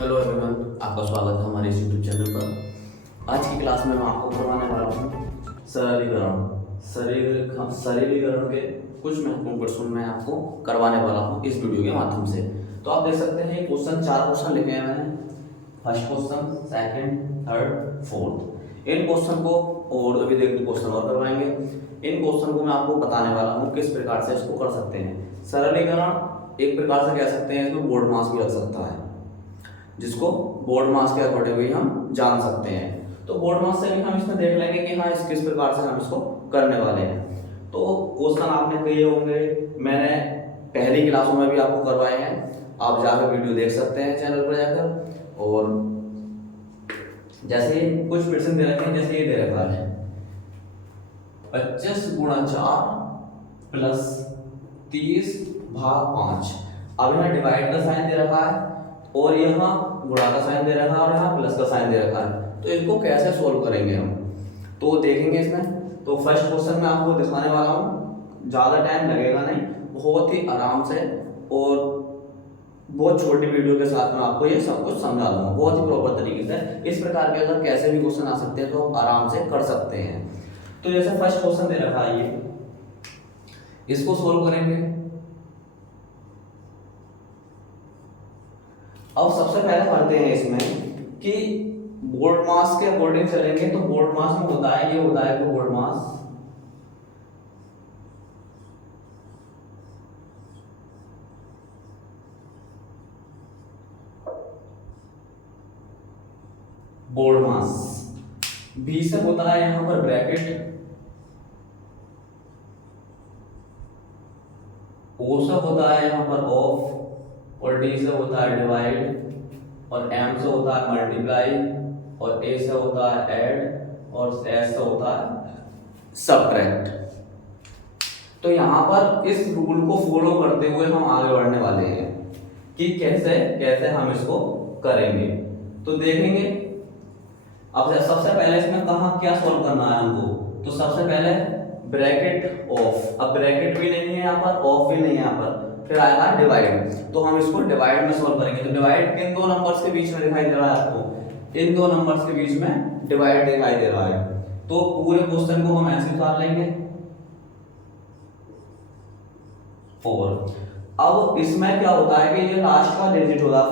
Hello everyone, आपका स्वागत है हमारे इस यूट्यूब चैनल पर। आज की क्लास में मैं आपको करवाने वाला हूँ सरलीकरण के कुछ महत्वपूर्ण प्रश्न मैं आपको करवाने वाला हूँ इस वीडियो के माध्यम से। तो आप देख सकते हैं क्वेश्चन, 4 क्वेश्चन लिखे हैं मैंने। First question, second, third, fourth. इन क्वेश्चन को और अभी देख क्वेश्चन और करवाएंगे। इन क्वेश्चन को मैं आपको बताने वाला हूँ किस प्रकार से इसको कर सकते हैं। सरलीकरण एक प्रकार से कह सकते हैं, इसमें बोर्ड मास भी लग सकता है, जिसको बोर्ड मास के अकॉर्डिंग भी हम जान सकते हैं। तो बोर्ड मास से भी हम इसमें देख लेंगे कि हाँ इस किस प्रकार से हम इसको करने वाले हैं। तो क्वेश्चन आपने किए होंगे, मैंने पहली क्लासों में भी आपको करवाए हैं। आप जाकर वीडियो देख सकते हैं चैनल पर जाकर। और जैसे कुछ प्रश्न दे रखे हैं, जैसे ये दे रखा है 25 गुणा 4 प्लस 30 भाग 5। अब यहाँ डिवाइड का साइन दे रखा है और यहाँ गुणा का साइन दे रखा है और यहाँ प्लस का साइन दे रखा है। तो इसको कैसे सोल्व करेंगे हम, तो देखेंगे इसमें। तो फर्स्ट क्वेश्चन मैं आपको दिखाने वाला हूँ, ज़्यादा टाइम लगेगा नहीं, बहुत ही आराम से और बहुत छोटी वीडियो के साथ में आपको ये सब कुछ समझा दूंगा बहुत ही प्रॉपर तरीके से। इस प्रकार के अगर कैसे भी क्वेश्चन आ सकते हैं तो आप आराम से कर सकते हैं। तो जैसे फर्स्ट क्वेश्चन दे रखा है, ये इसको सोल्व करेंगे। अब सबसे पहले पढ़ते हैं इसमें कि बोर्ड मास के अकॉर्डिंग चलेंगे। तो बोर्ड मास में होता है, ये होता है बोर्ड मास, बोर्ड मास। बी से होता है यहां पर ब्रैकेट, ओ से होता है यहां पर ऑफ, और डी से होता है डिवाइड, और एम से होता है मल्टीप्लाई, और ए से होता है ऐड, और एस से होता है सबट्रैक्ट। तो यहाँ पर इस रूल को फॉलो करते हुए हम आगे बढ़ने वाले हैं कि कैसे कैसे हम इसको करेंगे। तो देखेंगे। अब सबसे पहले इसमें कहाँ क्या सॉल्व करना है हमको, तो सबसे पहले ब्रैकेट ऑफ। अब ब्रैकेट भी नहीं है यहाँ पर, ऑफ भी नहीं है यहाँ पर, फिर आएगा डिवाइड। तो हम इसको डिवाइड में सॉल्व करेंगे। तो डिवाइड किन दो नंबर्स के बीच में दिखाई दे रहा है आपको, इन दो नंबर्स के बीच में डिवाइड दिखाई दे रहा है। तो पूरे क्वेश्चन को हम ऐसे उतार लेंगे 4। अब इसमें क्या होता है कि ये लास्ट का डिजिट होगा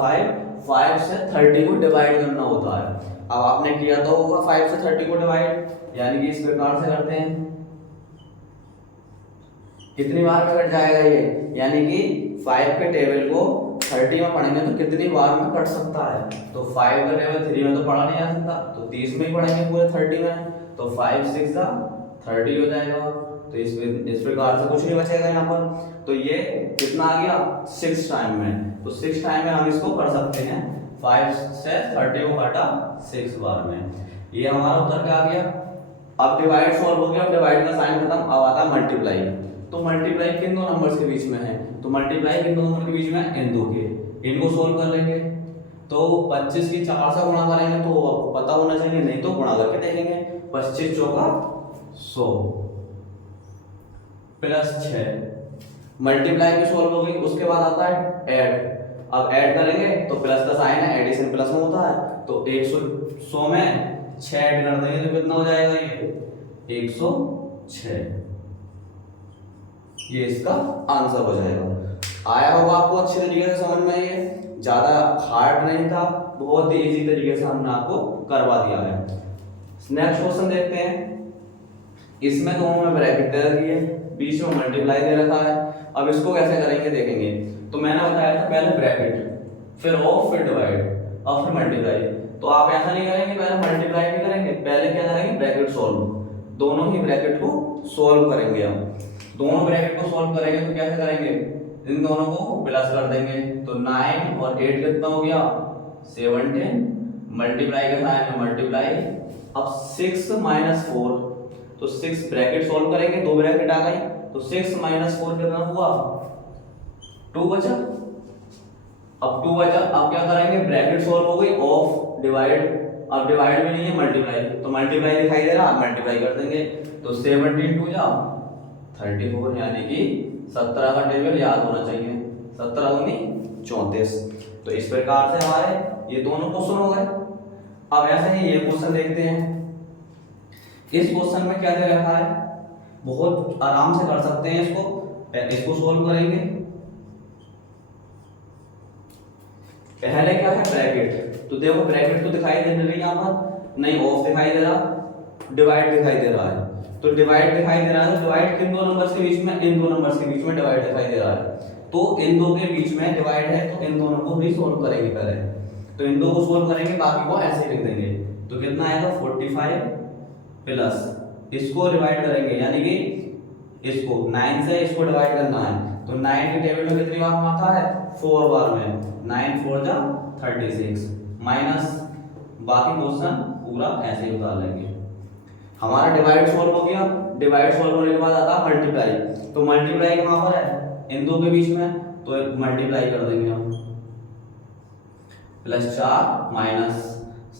5 से 30 को डिवाइड करना होता है। अब आपने किया तो होगा 5 से 30 को डिवाइड, यानी कि इस प्रकार से करते हैं। कितनी बार में कट जाएगा ये, यानी कि 5 के टेबल को 30 में पढ़ेंगे तो कितनी बार में कट सकता है। तो 5 का टेबल 3 में तो पढ़ा नहीं जा सकता, तो 30 में ही पढ़ेंगे पूरे 30 में। तो 5 6 30 हो जाएगा। तो इस प्रकार से कुछ नहीं बचेगा यहाँ पर। तो ये कितना आ गया 6 टाइम में। तो 6 टाइम में हम इसको कर सकते हैं। 5 से 30 को काटा 6 बार में, ये हमारा उत्तर क्या आ गया। अब डिवाइड सॉल्व हो गया, अब डिवाइड का साइन खत्म, अब आता है मल्टीप्लाई। तो मल्टीप्लाई किन दो नंबर्स के बीच में है, तो मल्टीप्लाई किन दो नंबर के बीच में है, इन दो के। इनको सोल्व कर लेंगे। तो 25 की 4 से गुणा करेंगे तो आपको पता होना चाहिए, नहीं तो गुणा करके देखेंगे। 25 चौका 100 प्लस 6। मल्टीप्लाई की सोल्व हो गई। उसके बाद आता है ऐड। अब ऐड करेंगे तो प्लस का साइन है, एडिशन प्लस में होता है। तो 100 में 6 ऐड कर देंगे तो कितना हो जाएगा, ये 106। ये इसका आंसर हो जाएगा। आया होगा आपको अच्छे तरीके से समझ में, ये ज्यादा हार्ड नहीं था, बहुत ही इजी तरीके से हमने आपको करवा दिया है। नेक्स्ट क्वेश्चन देखते हैं। इसमें दोनों में ब्रैकेट दे रखी है, बीच में मल्टीप्लाई दे रखा है। अब इसको कैसे करेंगे देखेंगे। तो मैंने बताया था पहले ब्रैकेट, फिर ऑफ, फिर डिवाइड और फिर मल्टीप्लाई। तो आप ऐसा नहीं करेंगे पहले मल्टीप्लाई नहीं करेंगे, पहले क्या करेंगे ब्रैकेट सॉल्व। दोनों ही ब्रैकेट को सॉल्व करेंगे हम। दोनों ब्रैकेट को सॉल्व करेंगे तो कैसे करेंगे, इन दोनों को प्लस कर देंगे। तो 9 और 8 कितना हो गया 17, मल्टीप्लाई का साइन है मल्टीप्लाई। अब 6 माइनस 4, तो 6 ब्रैकेट सॉल्व करेंगे, दो ब्रैकेट आ गई। तो 6 माइनस 4 कितना हुआ 2 बचा। अब 2 बचा, अब क्या करेंगे ब्रैकेट सॉल्व हो गई, ऑफ डिवाइड। अब डिवाइड में नहीं है मल्टीप्लाई, तो मल्टीप्लाई दिखाई दे रहा, मल्टीप्लाई कर देंगे। तो 17 2 जा 34, यानी कि 17 का टेबल याद होना चाहिए। 17 दूनी 34। तो इस प्रकार से हमारे ये दोनों क्वेश्चन हो गए। अब ऐसे ही ये क्वेश्चन देखते हैं। इस क्वेश्चन में क्या दे रखा है, बहुत आराम से कर सकते हैं इसको सोल्व करेंगे। पहले क्या है ब्रैकेट, तो देखो ब्रैकेट तो दिखाई दे रही है यहाँ पर, नहीं ऑफ दिखाई दे रहा, डिवाइड दिखाई दे रहा है। तो डिवाइड दिखाई दे रहा है, तो डिवाइड किन दो नंबर्स के बीच में, इन दो नंबर्स के बीच में डिवाइड दिखाई दे रहा है। तो इन दो के बीच में डिवाइड है, तो इन दोनों को भी सोल्व करेंगे पहले। तो इन दो को सोल्व करेंगे, बाकी को ऐसे ही लिख देंगे। तो कितना आएगा 45 प्लस इसको डिवाइड करेंगे, यानी कि इसको 9 से इसको डिवाइड करना है। तो 9 के टेबल में कितनी बार आता है, 4 बार में, 9 4 जा 36 माइनस बाकी क्वेश्चन पूरा ऐसे ही उतार लेंगे। हमारा डिवाइड सॉल्व हो गया। डिवाइड सॉल्व होने के बाद आता है मल्टीप्लाई। तो मल्टीप्लाई कहां पर है, इन दो के बीच में, तो मल्टीप्लाई कर देंगे हम। +4 माइनस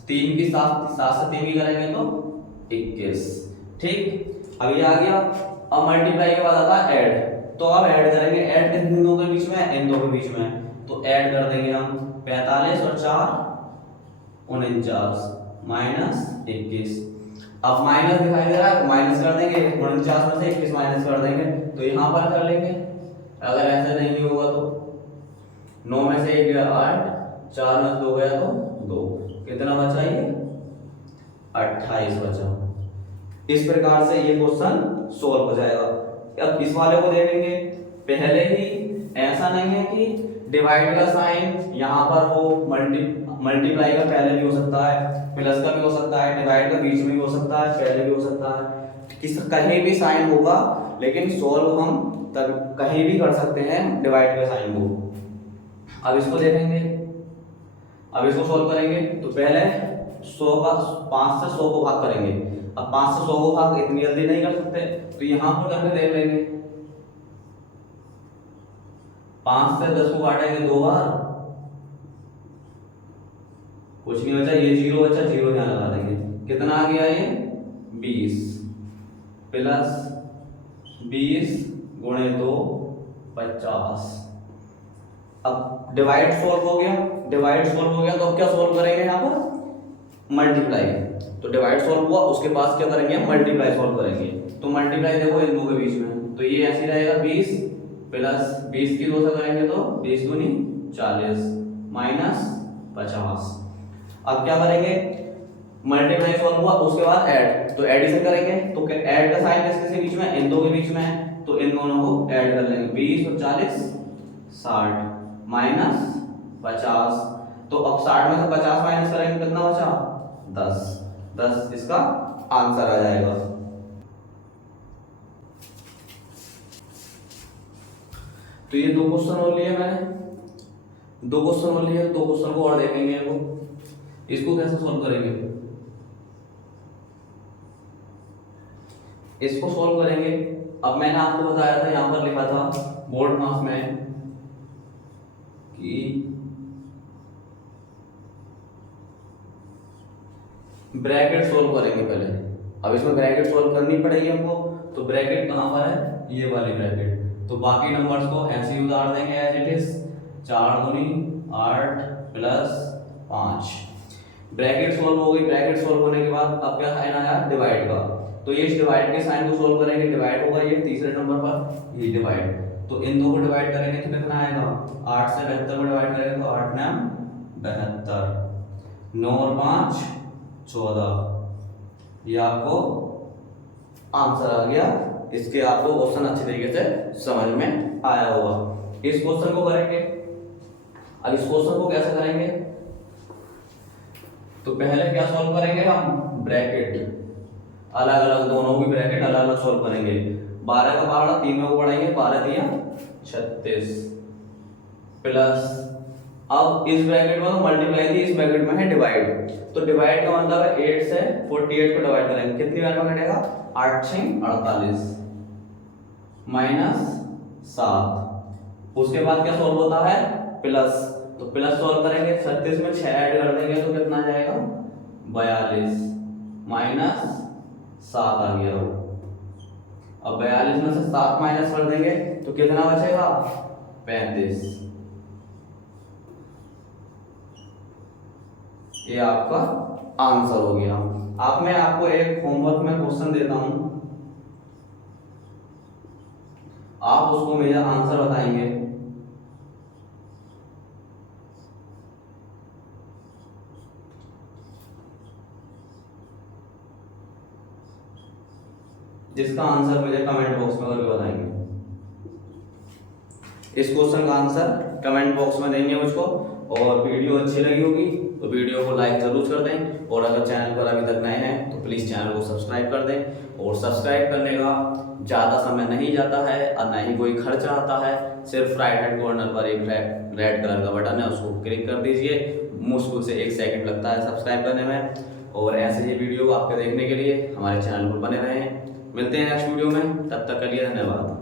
3 की 7 से 3 की करेंगे तो 21। ठीक, अब ये आ गया। अब मल्टीप्लाई के बाद आता है ऐड। तो अब ऐड करेंगे, ऐड किन दो के बीच में, इन दो के बीच में। तो ऐड कर देंगे हम 45 और 4 49 माइनस 21। अब माइनस दिखाई दे रहा है, माइनस कर देंगे, 49 में से 21 माइनस कर देंगे। तो यहाँ पर कर लेंगे, अगर ऐसे नहीं होगा तो 9 में से 1 गया 8, 4 में से 2 गया तो 2, कितना बचा ये 28 बचा। इस प्रकार से ये क्वेश्चन सोल्व हो जाएगा। अब इस वाले को देखेंगे, पहले ही ऐसा नहीं है कि डिवाइड का साइन यहाँ पर हो, मल्टीप्लाई का पहले भी हो सकता है, प्लस का भी हो सकता है, डिवाइड का बीच में भी हो सकता है, पहले भी हो सकता है, किस कहीं भी साइन होगा। लेकिन सोल्व हम तब कहीं भी कर सकते हैं डिवाइड के साइन को। अब इसको देखेंगे, अब इसको सोल्व करेंगे। तो पहले 100 का 5 से 100 को भाग करेंगे। अब 5 से 100 को भाग इतनी जल्दी नहीं कर सकते, तो यहाँ पर करके देख लेंगे। 5 से 10 को काटेंगे 2 बार, कुछ नहीं बचा, ये 0 बचा, 0 यहाँ लगा देंगे। कितना आ गया ये 20 प्लस 20 गुणे 2 50। अब डिवाइड सोल्व हो गया, डिवाइड सोल्व हो गया। तो अब क्या सोल्व करेंगे यहाँ पर, मल्टीप्लाई। तो डिवाइड सोल्व हुआ, उसके पास क्या करेंगे, मल्टीप्लाई सोल्व करेंगे। तो मल्टीप्लाई देखो इन दो के बीच में, तो ये ऐसे रहेगा 20 प्लस 20 की 2 से करेंगे तो 20 दूनी 40 माइनस 50। अब क्या करेंगे, मल्टीप्लाई सॉल्व हुआ, उसके बाद ऐड। तो एडिशन करेंगे, तो ऐड का साइन किसके बीच में, इन दो के बीच में है। तो इन दोनों को ऐड कर लेंगे, 20 और 40 60 माइनस 50। तो अब 60 में से 50 माइनस करेंगे, कितना बचा 10 इसका आंसर आ जाएगा। तो ये 2 क्वेश्चन और लिए मैंने, 2 क्वेश्चन और लिए, 2 क्वेश्चन को और देखेंगे। वो इसको कैसे सॉल्व करेंगे, इसको सॉल्व करेंगे। अब मैंने आपको बताया था, यहां पर लिखा था बोर्ड मार्क्स में कि ब्रैकेट सॉल्व करेंगे पहले। अब इसमें ब्रैकेट सॉल्व करनी पड़ेगी हमको। तो ब्रैकेट कहां पर है, ये वाली ब्रैकेट। तो बाकी नंबर्स को ऐसे ही उतार देंगे एज इट इज, 4 दूनी 8 प्लस 5। ब्रैकेट सॉल्व हो गई। ब्रैकेट सॉल्व होने के बाद अब क्या साइन आया, डिवाइड का। तो ये इस डिवाइड के साइन को सॉल्व करेंगे, डिवाइड होगा ये तीसरे नंबर पर, ये डिवाइड। तो इन दो को डिवाइड करेंगे तो कितना आएगा, 8 से 72 को डिवाइड करेंगे तो 8 9 72, 9 और 5 14। ये आपको आंसर आ गया। इसके आपको क्वेश्चन अच्छी तरीके से समझ में आया होगा। इस क्वेश्चन को करेंगे। अब इस क्वेश्चन को कैसे करेंगे, तो पहले क्या सॉल्व करेंगे हम, ब्रैकेट अलग अलग, दोनों की ब्रैकेट अलग अलग सॉल्व करेंगे। 12 का पहाड़ा 3 में को पढ़ेंगे, 12 दिया 36 प्लस, अब इस ब्रैकेट में तो मल्टीप्लाई थी, इस ब्रैकेट में है डिवाइड। तो डिवाइड का मतलब है 8 से 48 को डिवाइड करेंगे, कितनी बार में कटेगा, 8 6 48 माइनस 7। उसके बाद क्या सॉल्व होता है, प्लस। तो प्लस सॉल्व करेंगे, 36 में 6 ऐड कर देंगे तो कितना जाएगा 42 माइनस 7 आ गया वो। अब 42 में से 7 माइनस कर देंगे तो कितना बचेगा 35 ये आपका आंसर हो गया। अब मैं आपको एक होमवर्क में क्वेश्चन देता हूं, आप उसको मेरा आंसर बताएंगे। जिसका आंसर मुझे कमेंट बॉक्स में करके बताएंगे। इस क्वेश्चन का आंसर कमेंट बॉक्स में देंगे मुझको। और वीडियो अच्छी लगी होगी तो वीडियो को लाइक जरूर कर दें, और अगर चैनल पर अभी तक नए हैं तो प्लीज़ चैनल को सब्सक्राइब कर दें। और सब्सक्राइब करने का ज़्यादा समय नहीं जाता है और ना ही कोई खर्चा आता है। सिर्फ राइट हैंड कॉर्नर पर एक रेड कलर का बटन है, उसको क्लिक कर दीजिए। मुश्किल से 1 सेकंड लगता है सब्सक्राइब करने में। और ऐसे ही वीडियो आपके देखने के लिए हमारे चैनल पर बने रहें। मिलते हैं नेक्स्ट वीडियो में, तब तक के लिए धन्यवाद।